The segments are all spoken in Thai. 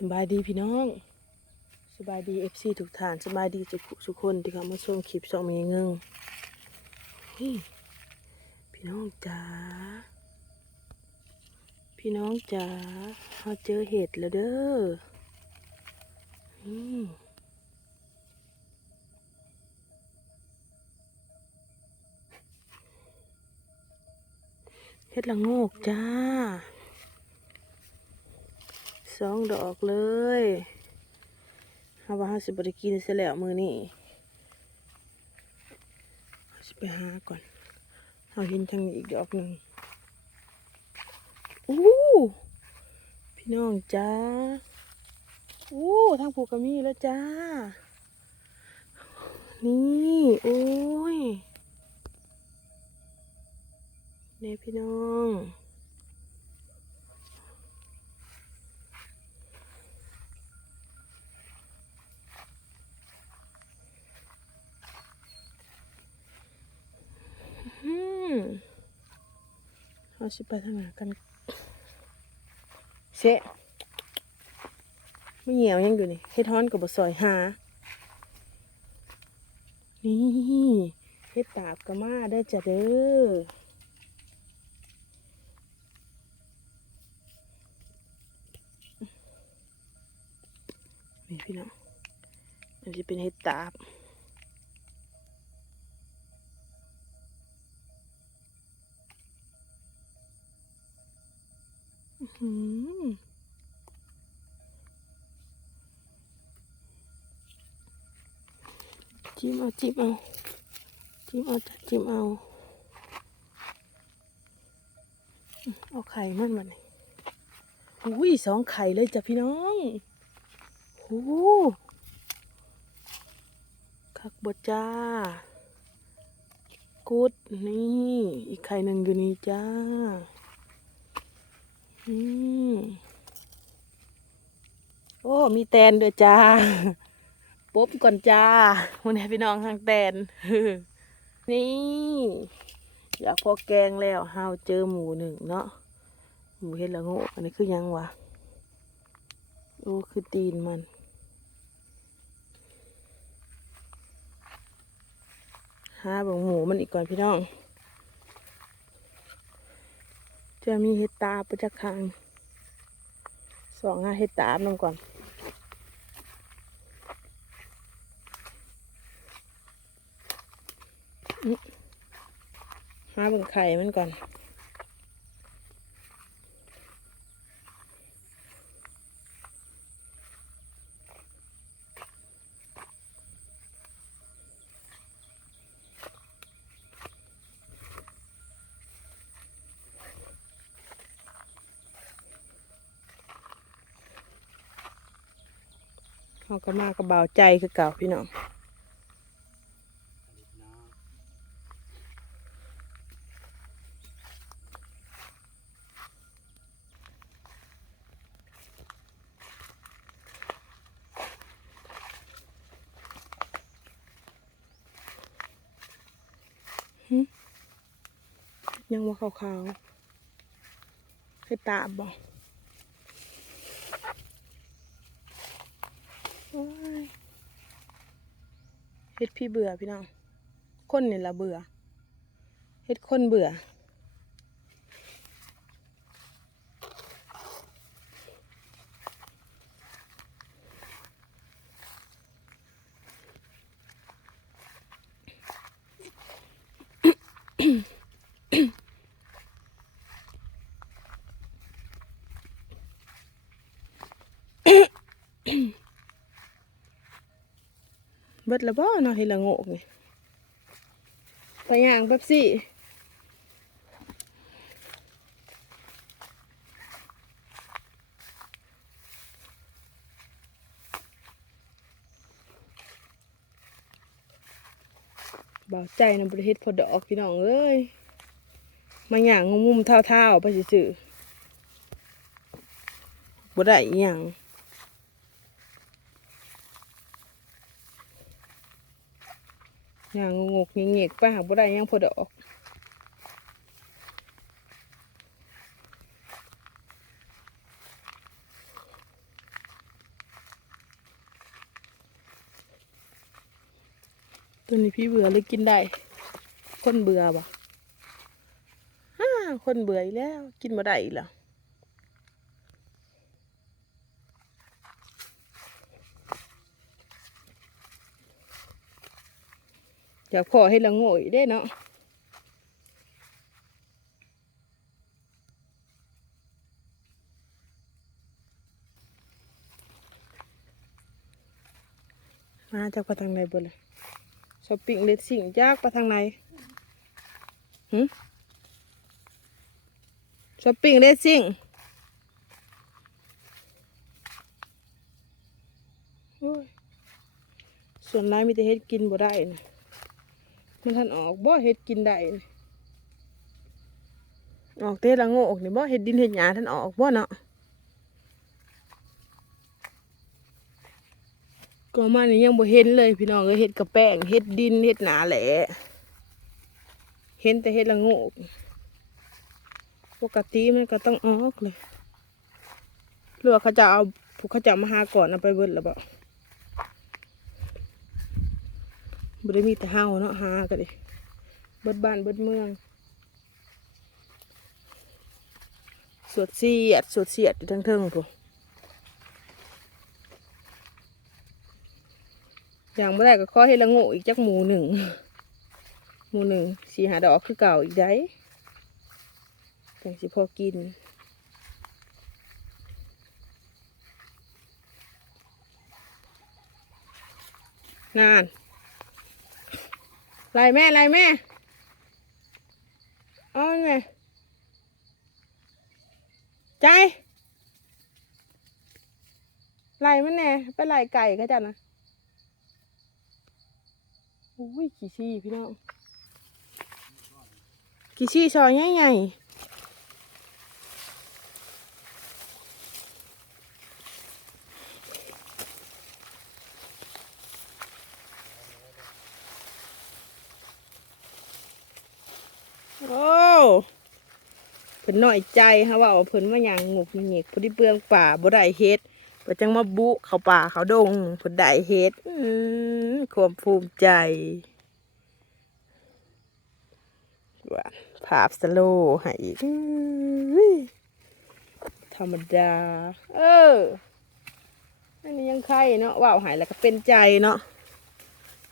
สบายดีพี่น้องสบายดีเอฟซีทุกท่านสบายดีทุกทุกคนที่เขามาชมคลิปสองมีเงิงเฮ้ยพี่น้องจ๋าพี่น้องจ๋าเราเจอเห็ดแล้วเด้อเห็ดละโงกจ้า สองดอกเลยฮาว่าเฮาสิบ่ได้กินซะแล้วมือนี้เฮาสิไปหาก่อนเฮาห็นทางนี้อีกดอกหนึ่งอู้พี่น้องจ้าอู้ทางผูกกระมีแล้วจ้า นี่โอ้ยเนี่ยพี่น้อง อืม เราชิไปทางไหนกันเชะไม่เหี่ยวยังอยู่นี่เฮ็ดฮ้อนกับบซอยหา นี่เฮ็ดตาบกะมาเด้อจ้ะเด้อนี่พี่น้องมันจะเป็นเฮ็ดตาบ จิ้มเอาจิ้มเอาจิ้มเอาจ้ะจิ้มเอา เอาไข่มันมาหนี่อุ้ยสองไข่เลยจ้ะพี่น้องโอ้คักบดจ้า กุดนี่ อีกไข่หนึ่งอยู่นี่จ้า โอ้ มีแตนด้วยจ้าปุ๊บก่อนจ้าวันนี้พี่น้องทางแตน นี่ อยากพอแกงแล้วเฮาเจอหมูหนึ่งเนาะ หมูเห็ดละโงกอันนี้คือยังวะ โอ้ คือตีนมัน หาบังหมูมันอีกก่อนพี่น้อง จะมีเห็ดตาประจักคางสองหาเห็ดตาลงก่อนหาเบิ่งไข่มันก่อน เขาก็มากระเบาใจคือเก่าพี่น้องยังว่าขาวๆให้ตาบอโอ้ย เฮ็ดพี่เบื่อพี่น้องคนนี่ละเบื่อเฮ็ดคนเบื่อ เบิดละบ่เนาะเฮ็ดละโงกนี่ไปย่างแบบสิเบาใจนำประเทศพอดอกพี่น้องเอ้ยมาย่างงมุมเท่าๆไปซื่อบ่ได้อิหยัง อย่างงกเงียบไปหาบุได้ยังพอดอกตัวนี้พี่เบื่อเลยกินได้ คนเบื่อบ่ฮ่าคนเบื่ออีแล้ว กินมาได้อีแล้ว อยากพอให้ละโง่อีกได้เนาะมาจากไปทางไหนบ่เลยช้อปปิ้งเลสสิ่งจากไปทางไหนหืมช้อปปิ้งเลสสิ่งส่วนร้ายมีแต่เฮ็ดกินบ่ได้นะ มันทันออกบ่เฮ็ดกินได้นี่ออกเตะละโงกนี่บ่เฮ็ดดินเฮ็ดหญ้าทันออกบ่เนาะก็มานี่ยังบ่เห็นเลยพี่น้องเอ้ยเฮ็ดกระแป้งเฮ็ดดินเฮ็ดหนาแหละเห็นแต่เฮ็ดละโงกปกติมันก็ต้องออกเลยหรือว่าเขาจะเอาผู้เขาจะเอามาหาก่อนเอาไปเบิดแล้ว บ่บ่ได้มีแต่เฮาเนาะหากันดิเบิดบ้านเบิดเมือง สวดเสียด สวดเสียดทั้งเทิงพวกอย่างเมื่อไรก็ขอให้ละโง่อีกจักหมูหนึ่งหมูหนึ่งสีหาดอกคือเก่าอีกได้จังสิพอกินนาน ไล่แม่ไล่แม่เอาไงใจไล่มันแน่ไปไล่ไก่ก็จัดนะอุ้ยขี้ชี้พี่น้องขี้ชี้ซอยใหญ่ๆ อ้เพิ่นน้อยใจฮะว่าว่าเพิ่นมาหยังงุกมันหงิกพอดีเปลืองป่าบ่ได้เฮ็ดก็จังมาบุเขาป่าเขาดงเพิ่นได้เฮ็ดอือความภูมิใจว่าภาพสโลให้อีกธรรมดา เอออันนี้ยังไข่เนาะว่าวหายแล้วก็เป็นใจเนาะ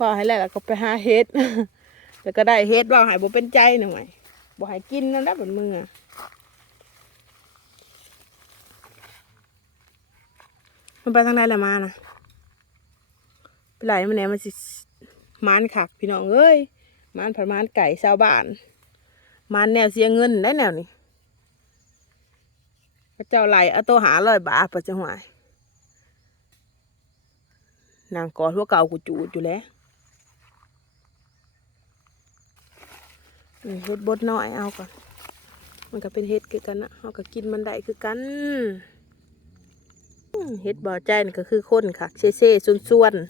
ว่าวหายแล้วก็ไปหาเฮ็ดแล้วก็ได้เฮ็ดว่าวหายบ่เป็นใจหน่อย บ่ใหายกินนั่นแหละบนมือมันไปทางไหนละมานะไปไหลมันแหนมันสิมานขักพี่น้องเอ้ยมานผัดมานไก่ชาวบ้านมานแนวเสียเงินได้แนวนี้พระเจ้าไหลเอาตัวหาร้อยบาทประจังหวายนางกอดหัวเก่ากูจูดอยู่แล้ว เฮ็ดบดน้อยเอาก่อน มันก็เป็นเฮ็ดคือกันนะเอาก็กินมันได้คือกันเฮ็ดบ่อใจนี่ก็คือคนค่ะ เซ่เซ่ส่วนส่วนๆ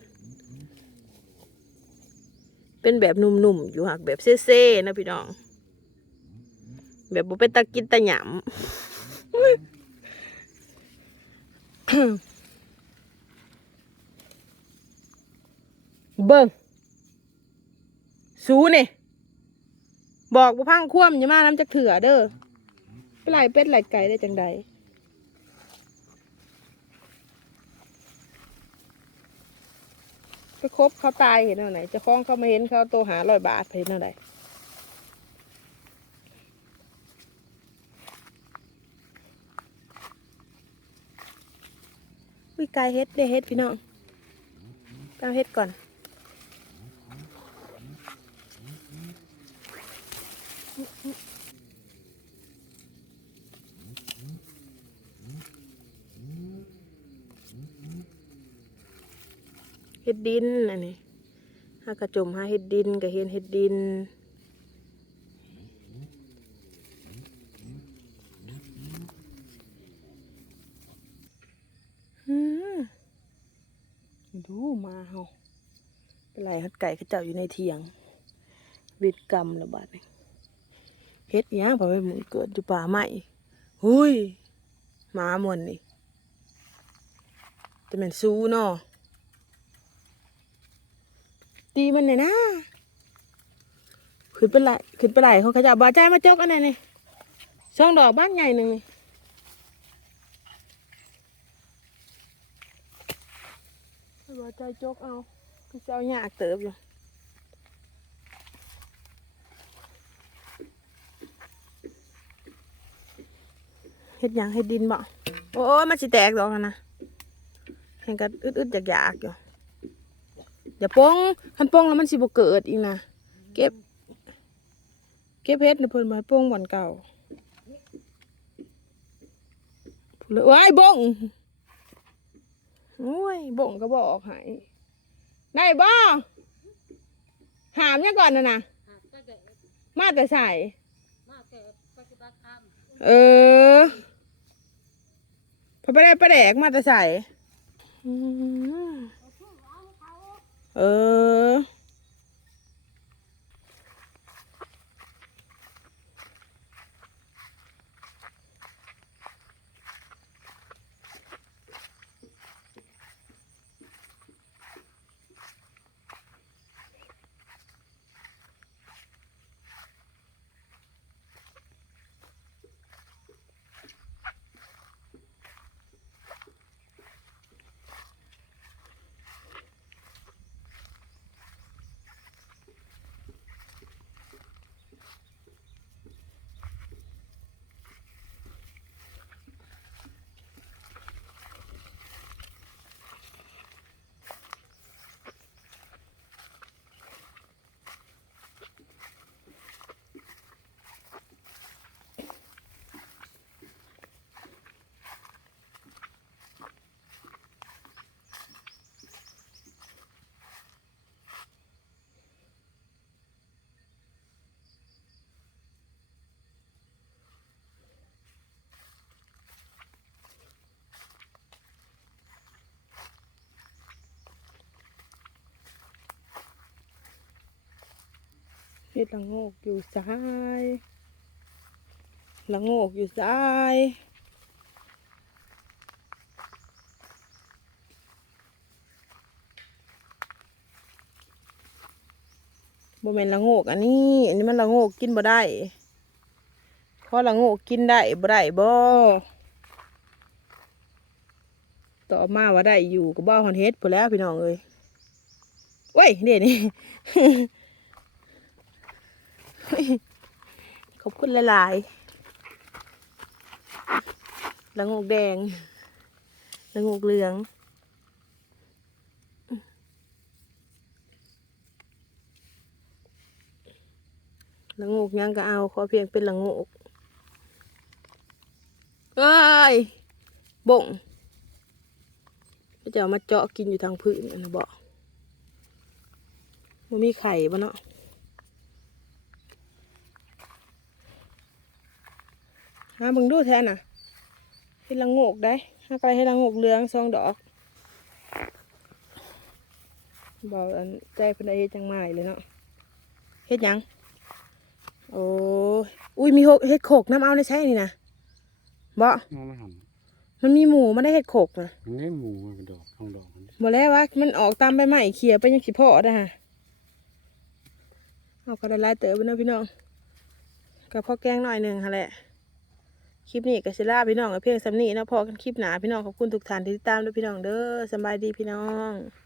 เป็นแบบนุ่มๆ อยู่หักแบบเซ่เซ่ๆนะพี่น้อง แบบบ่เป็นตะกินตะหยำเบิ่งสูนี่ บอกบ่พังคว่ำอย่ามาน้ำจักเถื่อเด้อไปไล่เป็ดไล่ไก่ได้จังใดไปคบเขาตายเห็นเอาไหนจะคล้องเขาไมาเห็นเขาโตหาร้อยบาทเห็นเอาไหนวิกายเฮ็ดได้เฮ็ดพี่น้องเอาเฮ็ดก่อน ดดินอันนี้หากระจมหาเฮ็ดดินก็เห็นเฮ็ดดินดูมาเฮาเป็นไรฮัดไก่เขาเจ้าอยู่ในเถียงเวิดกรรมระบาดนี่เฮ็ดยังพอไปหมุนเกิดอยู่ป่าไม้หุยหมาหมวนนี่แต่แมันสู้เนาะ ตีมันหน่อยนะขึ้นไปไหลขึ้นไปไหลเขาขาจะเอาบาใจมาจกอันไหนนี่ช่องดอกบ้านใหญ่หนึ่งนี่บาใจจกเอาเขาจะเอาหยากเติบอยู่เฮ็ดหยังเฮ็ดดินบ่โอ้มันสิแตกดอกนะเห็นกันอึดๆอยากๆอยู่ อย่าป้องคันป้องแล้วมันสิบ่เกิดอีกนะเก็บ เก็บเพชรนะเพิ่นมาให้ป้องบ่อนเก่าเลยว้ายบ่งโอ้ยบ่งก็บออกใหายได้บ่หามยังก่อนนะนะมาแต่ใส่เออพอไปได้ประแดกมาแต่ใส่อืม เออ ดละโงกอยู่ซ้ายละโงกอยู่ซ้ายบ่แมนละโงกอันนี้ อันนี้มันละโงกกินบ่ได้เพราะละโงกกินได้บ่ได้บ่ต่อมาว่าได้อยู่ก็บ่ฮอนเฮ็ดพุ่นแล้วพี่น้องเอ้ยเว้ยเดี๋ยวนี้ ขอบคุณหลายๆละงกแดงละงกเหลืองละงกยังก็เอา ขอเพียงเป็นละงกเอ้ยบ่งจะเอามาเจาะกินอยู่ทางพื้นนะบอกมันมีไข่บ่เนาะ หาเบิ่งดูแทนน่ะเฮ็ดละโงกได้หาไกลให้ละโงกเหลืองสองดอกบอกอันใจเพิ่นได้เฮ็ดจังไม้เลยเนาะเฮ็ดหยังโอ้ยอุ้ยมีเฮ็ดโขกน้ำเอาในใช่นี่นะบ่มองไม่หันมันมีหมูมันได้เฮ็ดโขกนะมันได้หมูมันกระดอกทองดอกมันบ่แล้วว่ามันออกตามใบไม้เขียไปยังสิพอได้ฮะเอาก็ได้หลายเต๋อไปเนาะพี่น้องกับพ่อแกงหน่อยหนึ่งค่ะแหละ คลิปนี้ก็สิลาพี่น้องกับเพียงสำนีเนาะพอกันคลิปหนาพี่น้องขอบคุณทุกท่านที่ติดตามด้วยพี่น้องเด้อสบายดีพี่น้อง